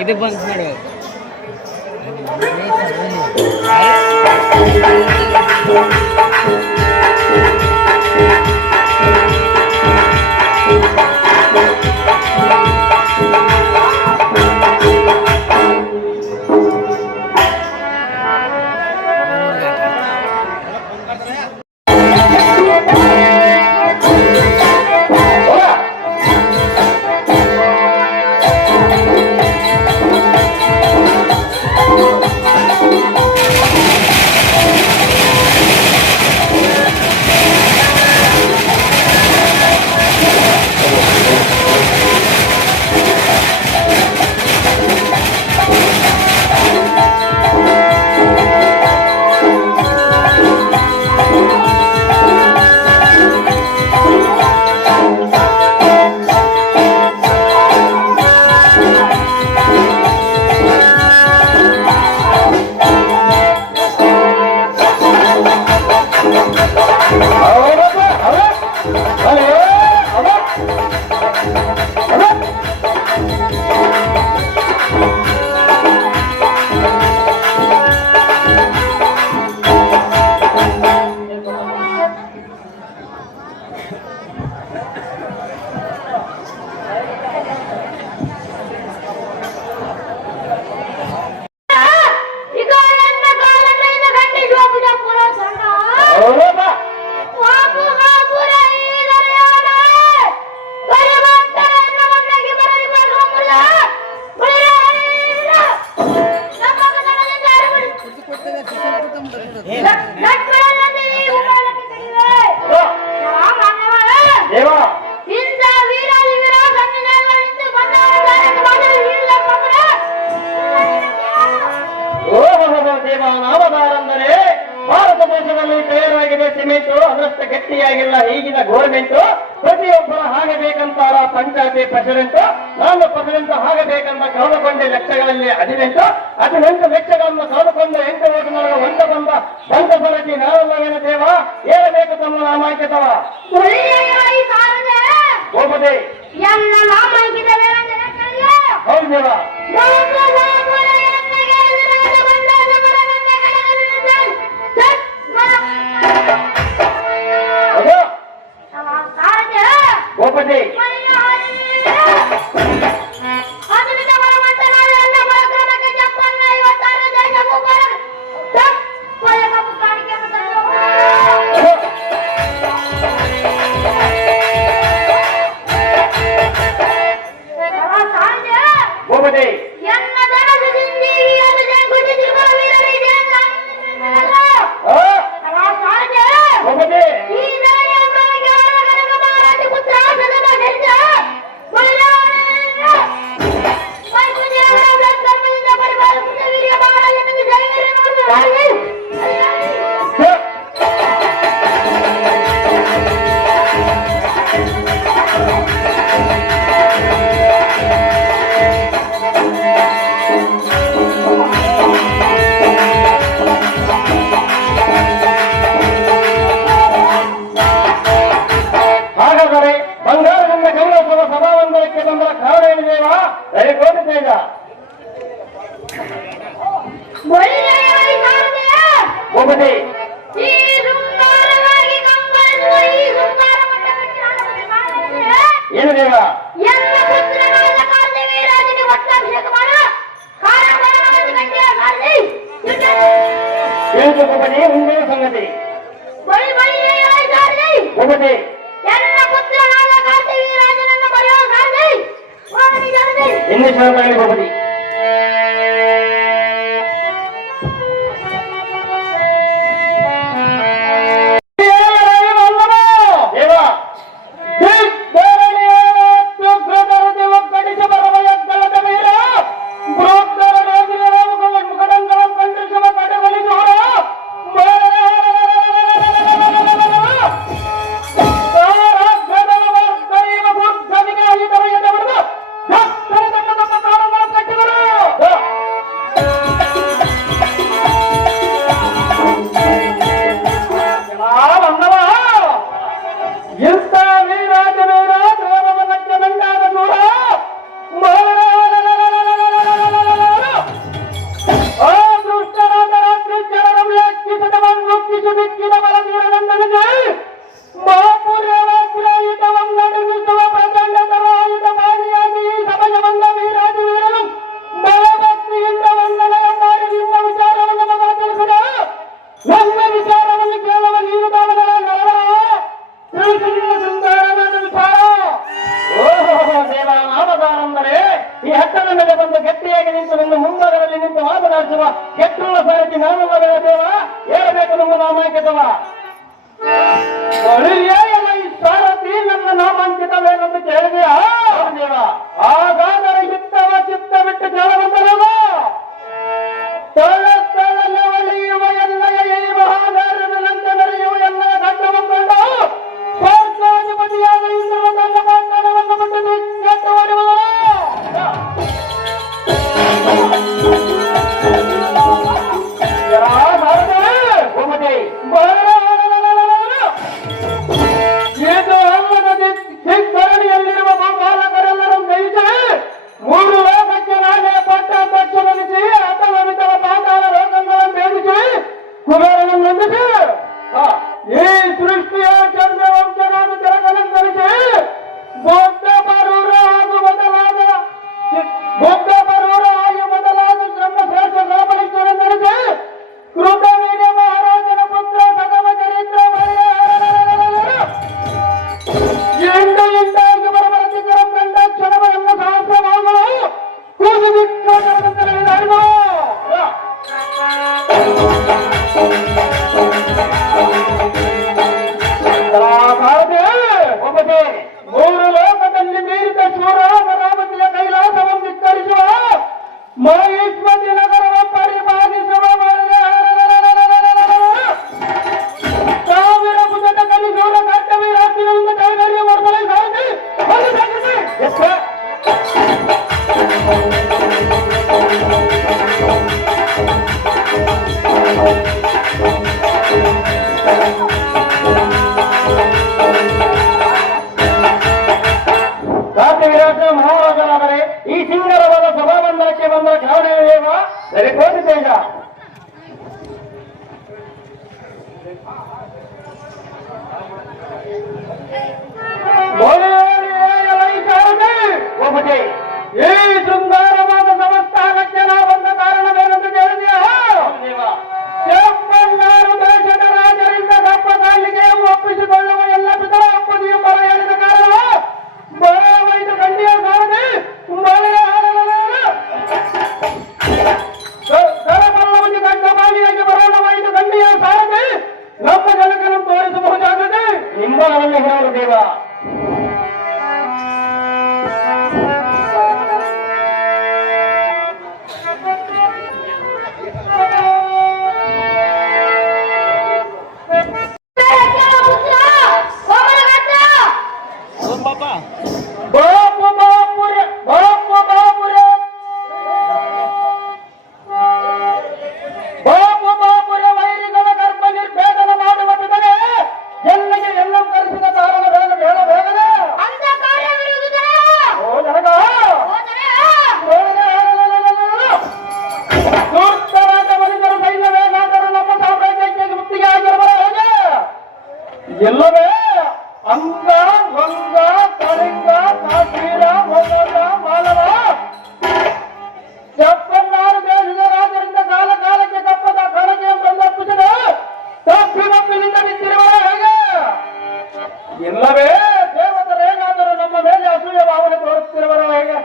ಇದು ಬಂದ್ ಮಾಡುವ ಗಟ್ಟಿಯಾಗಿಲ್ಲ ಈಗಿನ ಗೋರ್ಮೆಂಟ್ ಪ್ರತಿಯೊಬ್ಬರ ಹಾಗೆ ಬೇಕಂತಾರ ಪಂಚಾಯತಿ ಪ್ರೆಸಿಡೆಂಟ್ ನಾನು ಪ್ರೆಸಿಡೆಂಟ್ ಹಾಗೆ ಬೇಕಂತ ಕಳೆದುಕೊಂಡ ಲೆಕ್ಕಗಳಲ್ಲಿ 18 ಲೆಕ್ಕಗಳನ್ನು ಕಳೆದುಕೊಂಡ 8 ಓಟುಗಳ ಒಂದ ಸಲಟಿ ನಾವೆಲ್ಲವೇನ ದೇವ ಏಳಬೇಕು ತಮ್ಮ ನಾಮಾಂಕಿತವ ಹೋಗದೆ ಎಲ್ಲ ನಾಮಾಂಕಿತ ಹೌದು ದೇವ ಗೋಪತಿ ಗೋಪತಿ ಏನು ದೇವ ಏನು ಗೋಪತಿ ಮುಂದಿನ ಸಂಗತಿ ಗೋಪತಿ ಇನ್ನೂ ಶಾಂತವಾಗಿ ಗೋಪತಿ ಕಟ್ಟಿದ ಈ ಹಟ್ಟದ ಮೇಲೆ ಬಂದು ಗಟ್ಟಿಯಾಗಿ ನಿಂತು ನನ್ನ ಮುಂಭಾಗದಲ್ಲಿ ನಿಂತು ಮಾತನಾಡಿಸುವ ಗೆಟ್ಟುಳ್ಳ ಸಾರಥಿ ನಾನಲ್ಲ ದೇವ, ಹೇಳಬೇಕು ನಮ್ಮ ನಾಮಾಂಕಿತವ. ಈ ಸಾರಥಿ ನನ್ನ ನಾಮಾಂಕಿತವೇನೆಂದು ಕೇಳಿದೆಯಾ ದೇವ? ಹಾಗಾದರೆ ಚಿತ್ತ ಬಿಟ್ಟು ಕೇಳಬಂದರಲ್ಲ. ಸ್ಥಳಸ್ಥಳಲ್ಲಿ ಒಳೆಯುವ ಎಲ್ಲೆಯ ಈ ಮಹಾಗಾರನಂತೆ ಮೆರೆಯುವ ಎಲ್ಲೆಯ ಗಂಟವನ್ನು ಸ್ವಾರ್ಥಾಧಿಪತಿಯಾದ ಇಂದ್ರನ ತನ್ನ ಪಾಂಡವವನ್ನು ಬಿಟ್ಟು ಕೆಟ್ಟ ಹೊಡೆಯುವುದಲ್ಲ. ಇದು ಅಲ್ಲದ ದಿಕ್ಕರಣಿಯಲ್ಲಿರುವ ಬಾಲಕರೆಲ್ಲರೂ ಜಯಿಸಿ 3 ಲೋಕಕ್ಕೆ ನಾನೇ ಪಟ್ಟಾಧ್ಯಕ್ಷನಿಸಿ ಅತಲ ವಿತಲ ಪಾತಾಳ ಲೋಕಗಳನ್ನು ಭೇದಿಸಿ ಕುಬೇರನನ್ನು ನಂಬಿಸಿ ಈ ಸೃಷ್ಟಿಯ ಚಂದ್ರವಂಶನಾದ ತಿಲಕನಂದರಿಸಿ ಬೌದ್ಧ ಪರೂರ ಹಾಗೂ ಮೊದಲಾದ ಬ್ರಹ್ಮಶ್ರೇಷ್ಠ ಗೋಪೇಶ್ವರನರಿಸಿ ಕೃತವೀರ್ಯ ಮಹಾರಾಜನ ಪುತ್ರ ಸಗಮ ಚರಿತ್ರ ಇಂದಾಗಿ ಬರಬರದಿದ್ದರ ಕಂಡ ಕ್ಷಣವ ಎಲ್ಲ ಸಹಸ್ರ ಭಾಗಗಳು ಕೂಗಿ ಬಿಟ್ಟು ಮೂರು ಲೋಕದಲ್ಲಿ ಮೀರಿದ ಶೂರ ರಾಮತಿಯ ಕೈಲಾಸವನ್ನು ಧಿಕ್ಕರಿಸುವ ಮಹಿಷ್ಮತಿ ನಗರವ ಪರಿಪಾಲಿಸುವ ಸಾವಿರ ಭುಜದ ಕಲಿಸೂರ ಕಟ್ಟವೀರಾತ್ಮದಿಂದ ಕೈಗಾರಿಯ ವರ್ಧನೆ ಸಾಧಿಸಿ ಕಾರ್ತಿವೀರಾಜ ಮಹಾರಾಜರಾದರೆ ಈ ಸಿಂಗರವಾದ ಸಭಾಮಂದಿರಕ್ಕೆ ಬಂದ ಕಾರಣವೇವ ಕೋಟಿತೇಜ ಒಬ್ಬಟೆ ಈ ಶೃಂಗಾರವಾದ ಸಂಸ್ಥಾನಕ್ಕೆ ನಾ ಬಂದ ಕಾರಣವೇನೆಂದು ಕೇಳಿದೆಯಾ? ಕೆಂಪಣ್ಣಾರು ದೇಶದ ರಾಜರಿಂದ ಕಪ್ಪ ಕಾಲಿಗೆ ಒಪ್ಪಿಸಿಕೊಳ್ಳುವ ಎಲ್ಲ ಪಿತರ ಅಪ್ಪದಿಯು ಬರ ಹೇಳಿದ ಕಾರಣ ಬರವೈದು ಗಂಡಿಯ ಸಾರಥಿ ಸರಬಲ್ಲವತಿ ಗಂಡ ಬಾಲಿಯಾಗಿ ಬರೋಣವೈದು ಗಂಡಿಯ ಸಾರಥಿ ನಮ್ಮ ಜನಕನ್ನು ತೋರಿಸಬಹುದಾಗಿದೆ ನಿಮ್ಮಲ್ಲಿ ಹೇಳು ದೇವ. ಎಲ್ಲವೇ ಅಂಗ ವಂಗ ಕಳಿಂಗ ಕಾಶ್ಮೀರ ಮೊಗಲ ಮಾಲವ ಕೆಂಪನ್ನಾರು ದೇಶದ ರಾಜರಿಂದ ಕಾಲ ಕಾಲಕ್ಕೆ ಕಪ್ಪದ ಕಣಜೆಯನ್ನು ಸಂದರ್ಪಿಸಿದ ತಪ್ಪಿನೊಪ್ಪಿನಿಂದ ನಿಂತಿರುವರೆ ಹೇಗೆ? ಎಲ್ಲವೇ ದೇವತರೇನಾದರೂ ನಮ್ಮ ಮೇಲೆ ಅಸೂಯ ಭಾವನೆ ತೋರುತ್ತಿರುವರೆ ಹೇಗೆ?